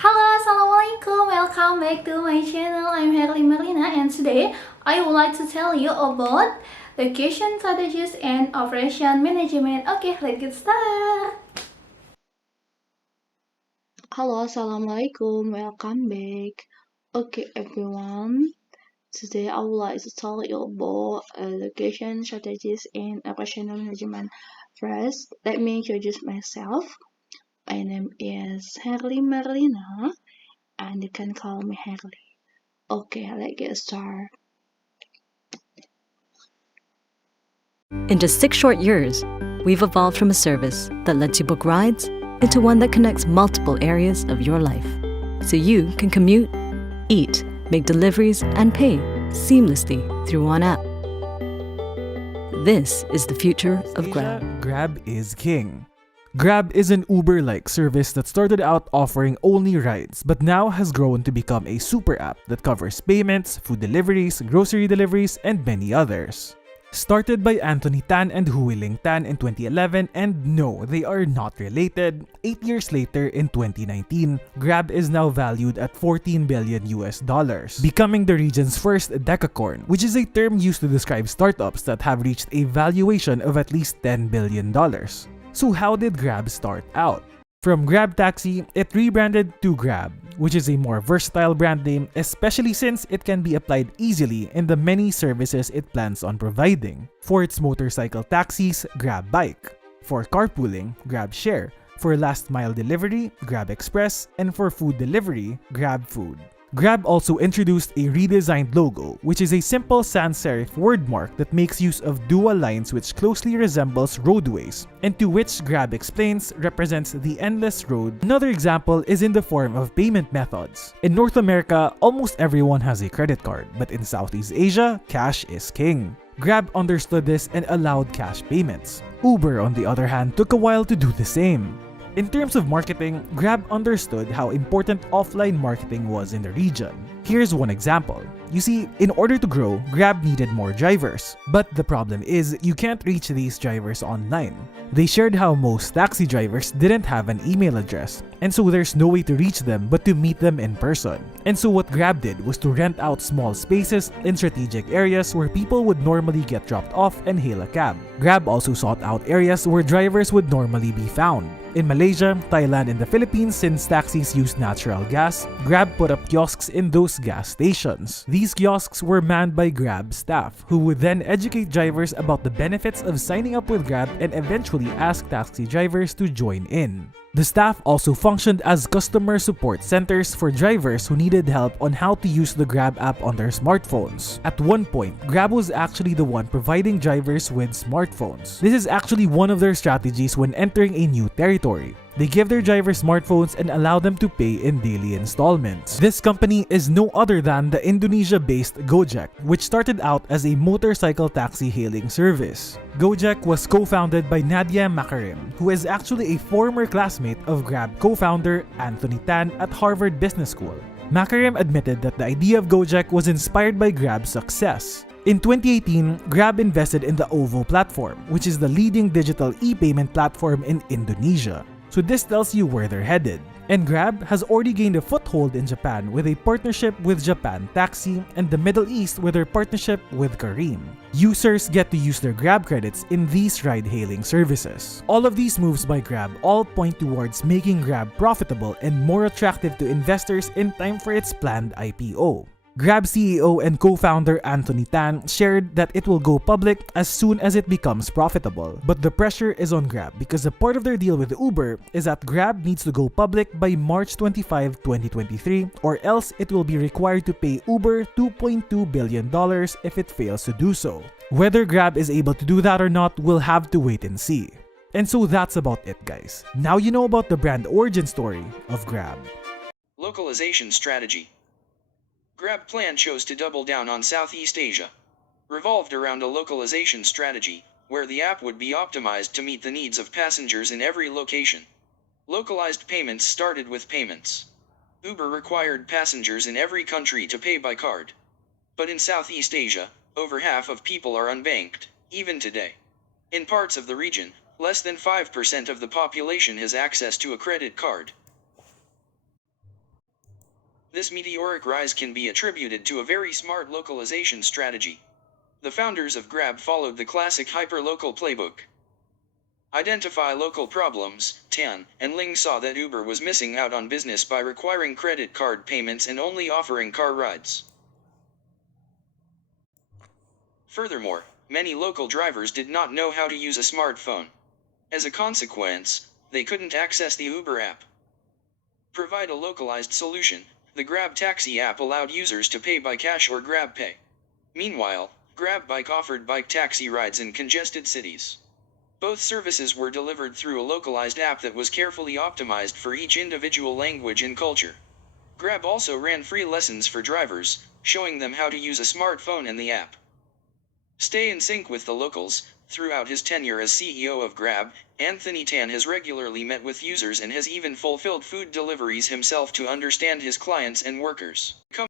Halo, Assalamualaikum. Welcome back to my channel. I'm Herly Marlina and today I would like to tell you about location strategies and operation management. Okay, let's get started. Halo, Assalamualaikum. Welcome back. Okay, everyone. Today I would like to tell you about location strategies and operational management. First, let me introduce myself. My name is Herly Marlina and you can call me Herly. Okay, let's get started. In just 6 short years, we've evolved from a service that lets you book rides into one that connects multiple areas of your life. So you can commute, eat, make deliveries, and pay seamlessly through one app. This is the future of Grab. Grab is king. Grab is an Uber-like service that started out offering only rides, but now has grown to become a super app that covers payments, food deliveries, grocery deliveries, and many others. Started by Anthony Tan and Hui Ling Tan in 2011, and no, they are not related. 8 years later, in 2019, Grab is now valued at $14 billion, becoming the region's first decacorn, which is a term used to describe startups that have reached a valuation of at least $10 billion. So how did Grab start out? From Grab Taxi, it rebranded to Grab, which is a more versatile brand name, especially since it can be applied easily in the many services it plans on providing. For its motorcycle taxis, Grab Bike. For carpooling, Grab Share. For last mile delivery, Grab Express. And for food delivery, Grab Food. Grab also introduced a redesigned logo, which is a simple sans serif word mark that makes use of dual lines which closely resembles roadways, and to which Grab explains represents the endless road. Another example is in the form of payment methods. In North America, almost everyone has a credit card, but in Southeast Asia, cash is king. Grab understood this and allowed cash payments. Uber, on the other hand, took a while to do the same. In terms of marketing, Grab understood how important offline marketing was in the region. Here's one example. You see, in order to grow, Grab needed more drivers. But the problem is, you can't reach these drivers online. They shared how most taxi drivers didn't have an email address, and so there's no way to reach them but to meet them in person. And so what Grab did was to rent out small spaces in strategic areas where people would normally get dropped off and hail a cab. Grab also sought out areas where drivers would normally be found. In Malaysia, Thailand, and the Philippines, since taxis use natural gas, Grab put up kiosks in those gas stations. These kiosks were manned by Grab staff, who would then educate drivers about the benefits of signing up with Grab and eventually ask taxi drivers to join in. The staff also functioned as customer support centers for drivers who needed help on how to use the Grab app on their smartphones. At one point, Grab was actually the one providing drivers with smartphones. This is actually one of their strategies when entering a new territory. They give their drivers smartphones and allow them to pay in daily installments. This company is no other than the Indonesia-based Gojek, which started out as a motorcycle taxi hailing service. Gojek was co-founded by Nadia Makarim, who is actually a former classmate of Grab co-founder Anthony Tan at Harvard Business School. Makarim admitted that the idea of Gojek was inspired by Grab's success. In 2018, Grab invested in the OVO platform, which is the leading digital e-payment platform in Indonesia. So this tells you where they're headed. And Grab has already gained a foothold in Japan with a partnership with Japan Taxi and the Middle East with their partnership with Careem. Users get to use their Grab credits in these ride-hailing services. All of these moves by Grab all point towards making Grab profitable and more attractive to investors in time for its planned IPO. Grab CEO and co-founder Anthony Tan shared that it will go public as soon as it becomes profitable. But the pressure is on Grab because a part of their deal with Uber is that Grab needs to go public by March 25, 2023, or else it will be required to pay Uber $2.2 billion if it fails to do so. Whether Grab is able to do that or not, we'll have to wait and see. And so that's about it, guys. Now you know about the brand origin story of Grab. Localization strategy. Grab plan chose to double down on Southeast Asia. Revolved around a localization strategy, where the app would be optimized to meet the needs of passengers in every location. Localized payments started with payments. Uber required passengers in every country to pay by card. But in Southeast Asia, over half of people are unbanked, even today. In parts of the region, less than 5% of the population has access to a credit card. This meteoric rise can be attributed to a very smart localization strategy. The founders of Grab followed the classic hyperlocal playbook. Identify local problems. Tan and Ling saw that Uber was missing out on business by requiring credit card payments and only offering car rides. Furthermore, many local drivers did not know how to use a smartphone. As a consequence, they couldn't access the Uber app. Provide a localized solution. The Grab Taxi app allowed users to pay by cash or Grab Pay. Meanwhile, Grab Bike offered bike taxi rides in congested cities. Both services were delivered through a localized app that was carefully optimized for each individual language and culture. Grab also ran free lessons for drivers, showing them how to use a smartphone and the app. Stay in sync with the locals. Throughout his tenure as CEO of Grab, Anthony Tan has regularly met with users and has even fulfilled food deliveries himself to understand his clients and workers. The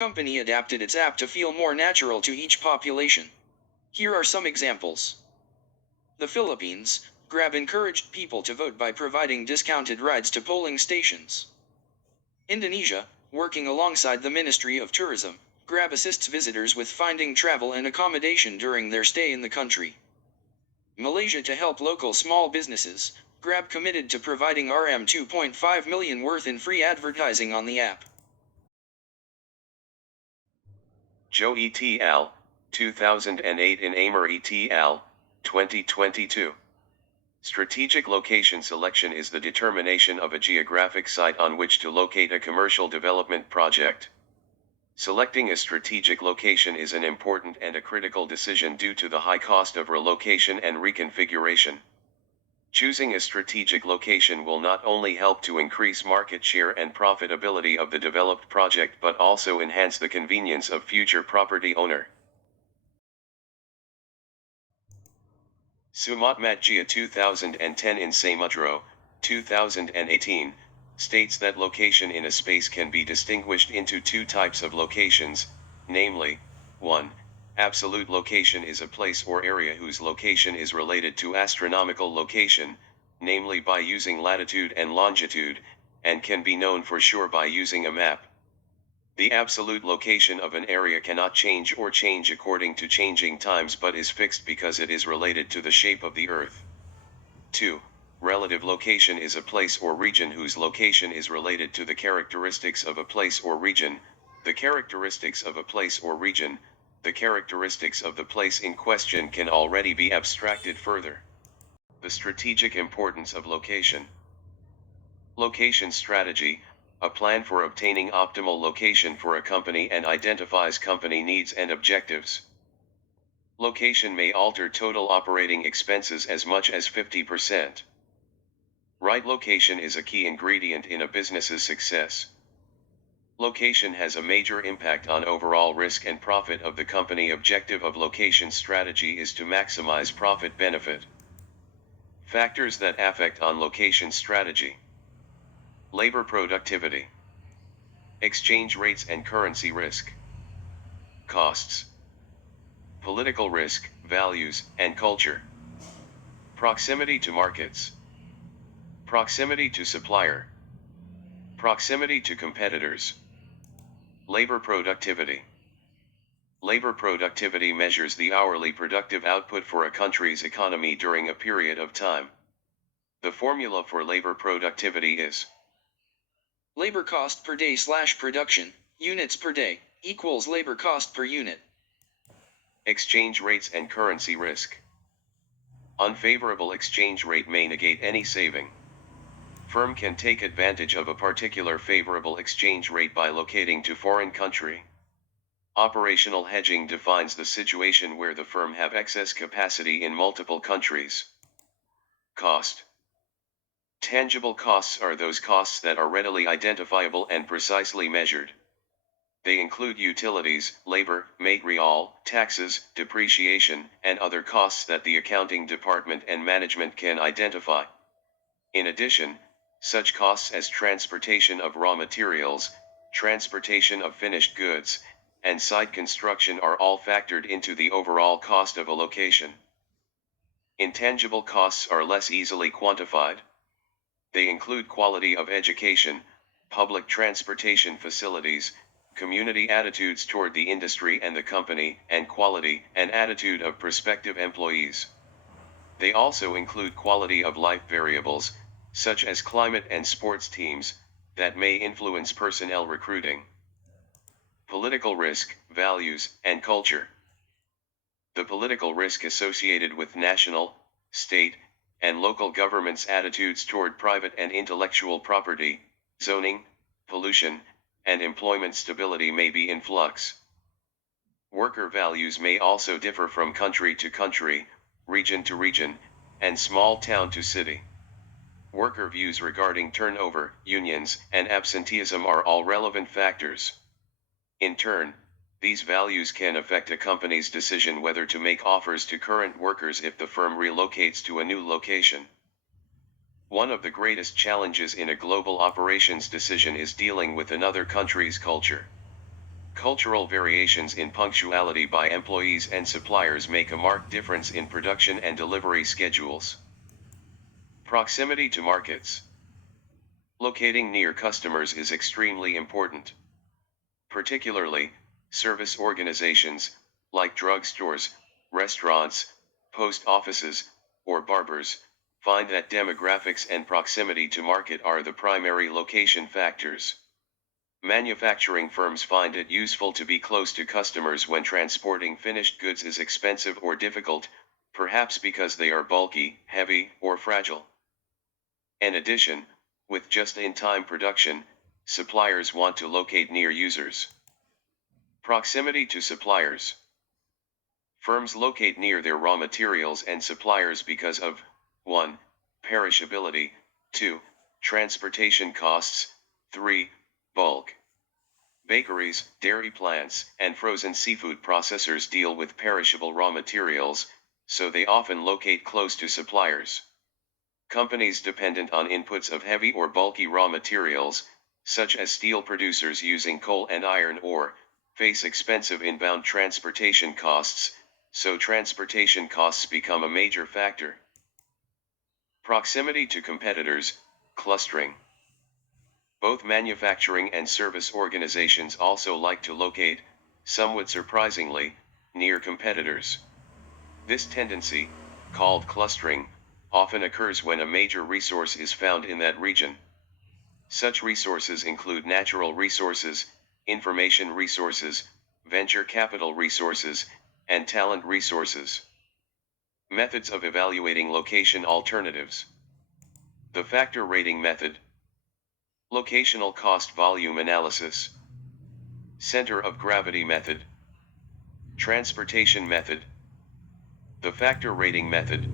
company adapted its app to feel more natural to each population. Here are some examples. The Philippines, Grab encouraged people to vote by providing discounted rides to polling stations. Indonesia, working alongside the Ministry of Tourism, Grab assists visitors with finding travel and accommodation during their stay in the country. Malaysia, to help local small businesses, Grab committed to providing Rm 2.5 million worth in free advertising on the app. Joe et al., 2008 in Amer et al., 2022. Strategic location selection is the determination of a geographic site on which to locate a commercial development project. Selecting a strategic location is an important and a critical decision due to the high cost of relocation and reconfiguration. Choosing a strategic location will not only help to increase market share and profitability of the developed project but also enhance the convenience of future property owner. Sumatmatgia 2010 in Samudro, 2018, states that location in a space can be distinguished into two types of locations, namely, 1. Absolute location is a place or area whose location is related to astronomical location, namely by using latitude and longitude, and can be known for sure by using a map. The absolute location of an area cannot change or change according to changing times but is fixed because it is related to the shape of the Earth. 2. Relative location is a place or region whose location is related to the characteristics of a place or region. The characteristics of a place or region, the characteristics of the place in question can already be abstracted further. The strategic importance of location. Location strategy, a plan for obtaining optimal location for a company and identifies company needs and objectives. Location may alter total operating expenses as much as 50%. Right location is a key ingredient in a business's success. Location has a major impact on overall risk and profit of the company. Objective of location strategy is to maximize profit benefit. Factors that affect on location strategy. Labor productivity. Exchange rates and currency risk. Costs. Political risk, values, and culture. Proximity to markets. Proximity to supplier. Proximity to competitors. Labor productivity. Labor productivity measures the hourly productive output for a country's economy during a period of time. The formula for labor productivity is labor cost per day / production, units per day, equals labor cost per unit. Exchange rates and currency risk. Unfavorable exchange rate may negate any saving. Firm can take advantage of a particular favorable exchange rate by locating to foreign country. Operational hedging defines the situation where the firm have excess capacity in multiple countries. Cost. Tangible costs are those costs that are readily identifiable and precisely measured. They include utilities, labor, material, taxes, depreciation, and other costs that the accounting department and management can identify. In addition, such costs as transportation of raw materials, transportation of finished goods, and site construction are all factored into the overall cost of a location. Intangible costs are less easily quantified. They include quality of education, public transportation facilities, community attitudes toward the industry and the company, and quality and attitude of prospective employees. They also include quality of life variables, such as climate and sports teams, that may influence personnel recruiting. Political risk, values, and culture. The political risk associated with national, state, and local governments' attitudes toward private and intellectual property, zoning, pollution, and employment stability may be in flux. Worker values may also differ from country to country, region to region, and small town to city. Worker views regarding turnover, unions, and absenteeism are all relevant factors. In turn, these values can affect a company's decision whether to make offers to current workers if the firm relocates to a new location. One of the greatest challenges in a global operations decision is dealing with another country's culture. Cultural variations in punctuality by employees and suppliers make a marked difference in production and delivery schedules. Proximity to markets. Locating near customers is extremely important. Particularly, service organizations, like drugstores, restaurants, post offices, or barbers, find that demographics and proximity to market are the primary location factors. Manufacturing firms find it useful to be close to customers when transporting finished goods is expensive or difficult, perhaps because they are bulky, heavy, or fragile. In addition, with just-in-time production, suppliers want to locate near users. Proximity to suppliers. Firms locate near their raw materials and suppliers because of 1. Perishability, 2. Transportation costs, 3. Bulk. Bakeries, dairy plants, and frozen seafood processors deal with perishable raw materials, so they often locate close to suppliers. Companies dependent on inputs of heavy or bulky raw materials, such as steel producers using coal and iron ore, face expensive inbound transportation costs, so transportation costs become a major factor. Proximity to competitors, clustering. Both manufacturing and service organizations also like to locate, somewhat surprisingly, near competitors. This tendency, called clustering, often occurs when a major resource is found in that region. Such resources include natural resources, information resources, venture capital resources, and talent resources. Methods of evaluating location alternatives. The factor rating method. Locational cost volume analysis. Center of gravity method. Transportation method. The factor rating method.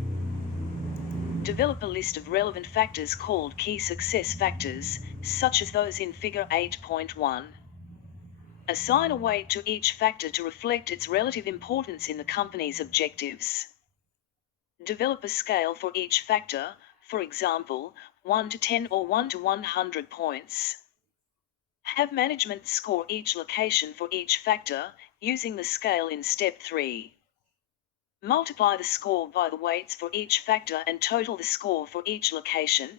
Develop a list of relevant factors called key success factors, such as those in Figure 8.1. Assign a weight to each factor to reflect its relative importance in the company's objectives. Develop a scale for each factor, for example, 1 to 10 or 1 to 100 points. Have management score each location for each factor, using the scale in Step 3. Multiply the score by the weights for each factor and total the score for each location.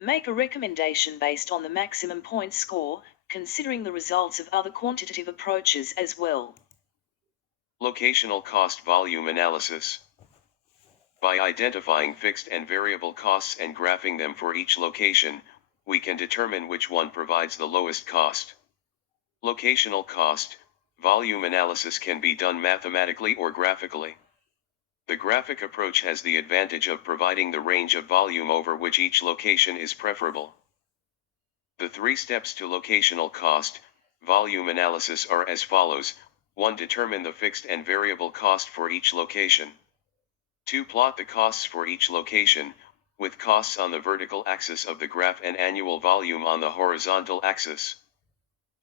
Make a recommendation based on the maximum point score, considering the results of other quantitative approaches as well. Locational cost volume analysis. By identifying fixed and variable costs and graphing them for each location, we can determine which one provides the lowest cost. Locational cost volume analysis can be done mathematically or graphically. The graphic approach has the advantage of providing the range of volume over which each location is preferable. The 3 steps to locational cost volume analysis are as follows. 1. Determine the fixed and variable cost for each location. 2. Plot the costs for each location, with costs on the vertical axis of the graph and annual volume on the horizontal axis.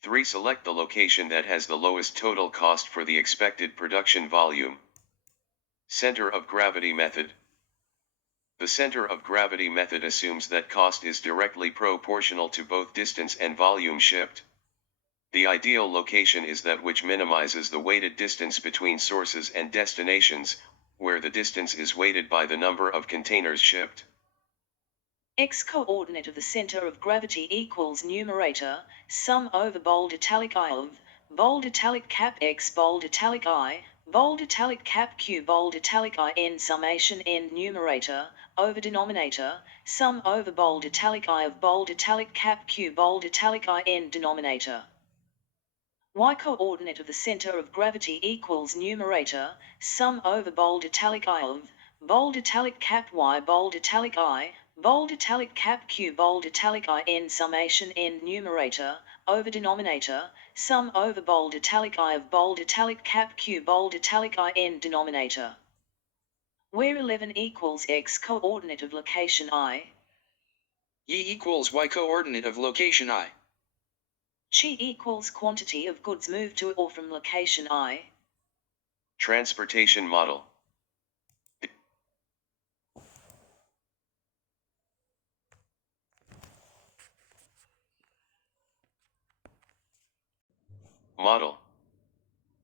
3. Select the location that has the lowest total cost for the expected production volume. Center of gravity method. The center of gravity method assumes that cost is directly proportional to both distance and volume shipped. The ideal location is that which minimizes the weighted distance between sources and destinations, where the distance is weighted by the number of containers shipped. X-coordinate of the center of gravity equals numerator, sum over bold italic I of, bold italic cap x bold italic I, bold italic cap q bold italic I n summation n numerator, over denominator, sum over bold italic I of bold italic cap q bold italic I n denominator. Y-coordinate of the center of gravity equals numerator, sum over bold italic I of, bold italic cap y bold italic I, bold italic cap q bold italic I n summation n numerator, over denominator, sum over bold italic I of bold italic cap q bold italic I n denominator. Where 11 equals x coordinate of location I. Y equals y coordinate of location I. Chi equals quantity of goods moved to or from location I. Transportation model. Model.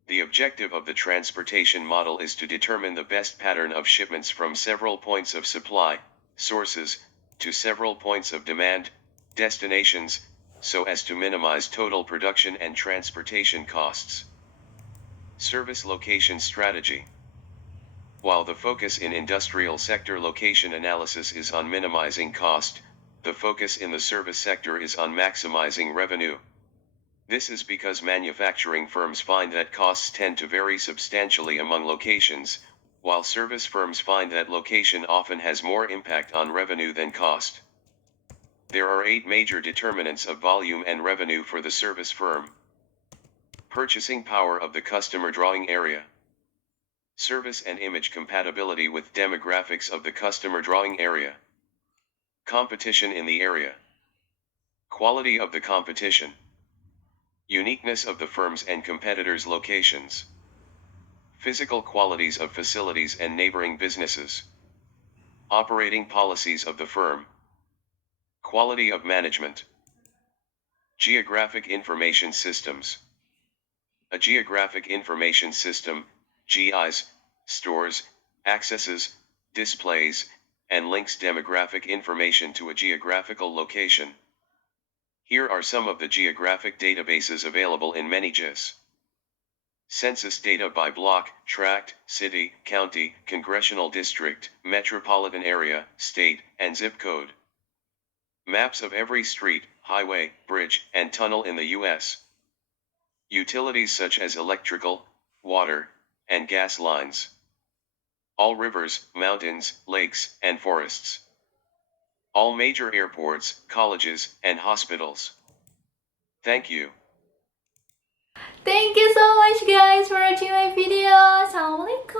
The objective of the transportation model is to determine the best pattern of shipments from several points of supply, sources, to several points of demand, destinations, so as to minimize total production and transportation costs. Service location strategy. While the focus in industrial sector location analysis is on minimizing cost, the focus in the service sector is on maximizing revenue. This is because manufacturing firms find that costs tend to vary substantially among locations, while service firms find that location often has more impact on revenue than cost. There are 8 major determinants of volume and revenue for the service firm. Purchasing power of the customer drawing area. Service and image compatibility with demographics of the customer drawing area. Competition in the area. Quality of the competition. Uniqueness of the firms and competitors' locations. Physical qualities of facilities and neighboring businesses. Operating policies of the firm. Quality of management. Geographic information systems. A geographic information system, GIS, stores, accesses, displays, and links demographic information to a geographical location. Here are some of the geographic databases available in many GIS. Census data by block, tract, city, county, congressional district, metropolitan area, state, and zip code. Maps of every street, highway, bridge, and tunnel in the U.S. Utilities such as electrical, water, and gas lines. All rivers, mountains, lakes, and forests. All major airports, colleges, and hospitals. Thank you. Thank you so much guys for watching my video. Assalamualaikum.